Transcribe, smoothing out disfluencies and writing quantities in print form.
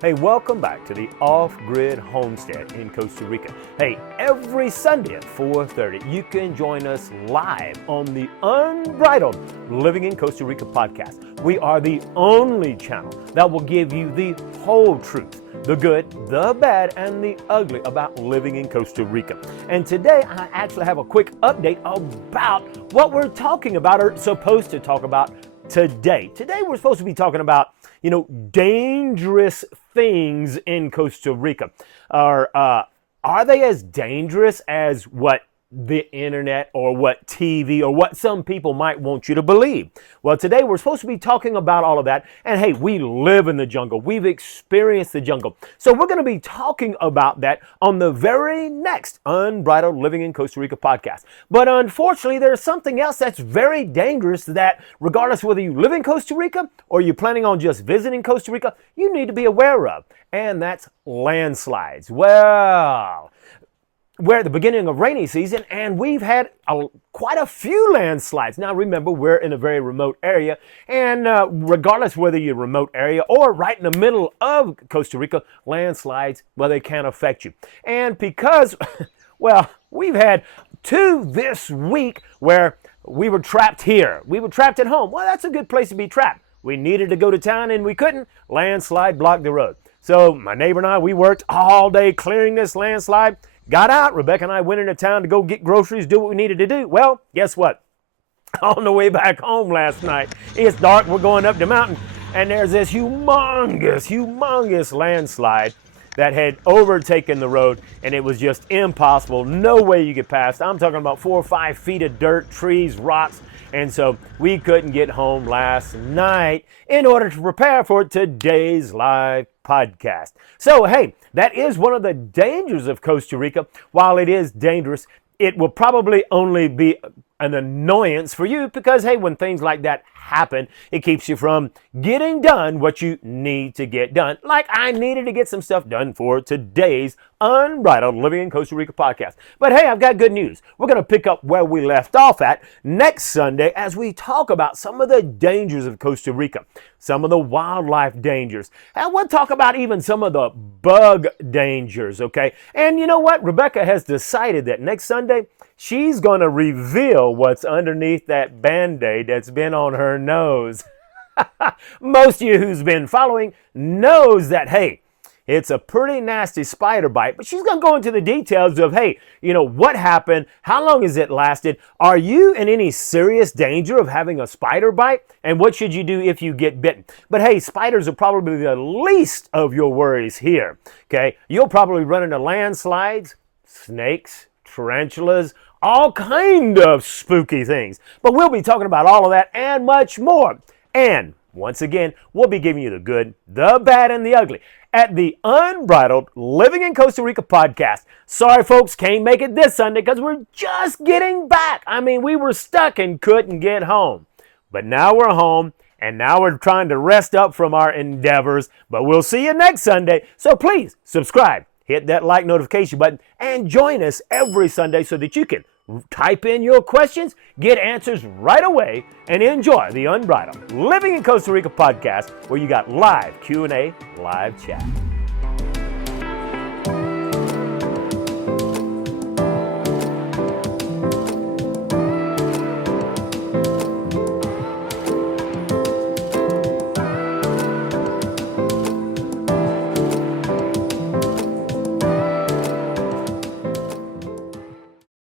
Hey, welcome back to the Off-Grid Homestead in Costa Rica. Hey, every Sunday at 4:30, you can join us live on the Unbridled Living in Costa Rica podcast. We are the only channel that will give you the whole truth, the good, the bad, and the ugly about living in Costa Rica. And today, I actually have a quick update about what we're talking about or supposed to talk about today. Today, we're supposed to be talking about, dangerous things in Costa Rica. Are they as dangerous as what the internet or what TV or what some people might want you to believe? Well, today we're supposed to be talking about all of that. And hey, we live in the jungle. We've experienced the jungle. So we're going to be talking about that on the very next Unbridled Living in Costa Rica podcast. But unfortunately, there's something else that's very dangerous that regardless whether you live in Costa Rica or you're planning on just visiting Costa Rica, you need to be aware of. And that's landslides. Well, we're at the beginning of rainy season and we've had quite a few landslides. Now remember, we're in a very remote area, and regardless whether you're a remote area or right in the middle of Costa Rica, landslides, well, they can affect you. And because, well, we've had two this week where we were trapped here. We were trapped at home. Well, that's a good place to be trapped. We needed to go to town and we couldn't. Landslide blocked the road. So my neighbor and I, we worked all day clearing this landslide. Got out, Rebecca and I went into town to go get groceries, do what we needed to do. Well, guess what? On the way back home last night, it's dark, we're going up the mountain, and there's this humongous landslide that had overtaken the road, and it was just impossible. No way you could pass. I'm talking about 4 or 5 feet of dirt, trees, rocks, and so we couldn't get home last night in order to prepare for today's live podcast. So, hey, that is one of the dangers of Costa Rica. While it is dangerous, it will probably only be an annoyance for you because, hey, when things like that happen, it keeps you from getting done what you need to get done. Like I needed to get some stuff done for today's Unbridled Living in Costa Rica podcast. But hey, I've got good news. We're going to pick up where we left off at next Sunday as we talk about some of the dangers of Costa Rica, some of the wildlife dangers, and we'll talk about even some of the bug dangers, okay? And you know what? Rebecca has decided that next Sunday, she's going to reveal what's underneath that bandaid that's been on her nose. Most of you who's been following knows that, hey, it's a pretty nasty spider bite, but she's going to go into the details of, hey, what happened? How long has it lasted? Are you in any serious danger of having a spider bite? And what should you do if you get bitten? But hey, spiders are probably the least of your worries here, okay? You'll probably run into landslides, snakes, tarantulas, all kind of spooky things. But we'll be talking about all of that and much more. And once again, we'll be giving you the good, the bad, and the ugly at the Unbridled Living in Costa Rica podcast. Sorry, folks, can't make it this Sunday because we're just getting back. I mean, we were stuck and couldn't get home. But now we're home, and now we're trying to rest up from our endeavors. But we'll see you next Sunday. So please subscribe, hit that like notification button, and join us every Sunday so that you can type in your questions, get answers right away, and enjoy the Unbridled Living in Costa Rica podcast where you got live Q&A, live chat.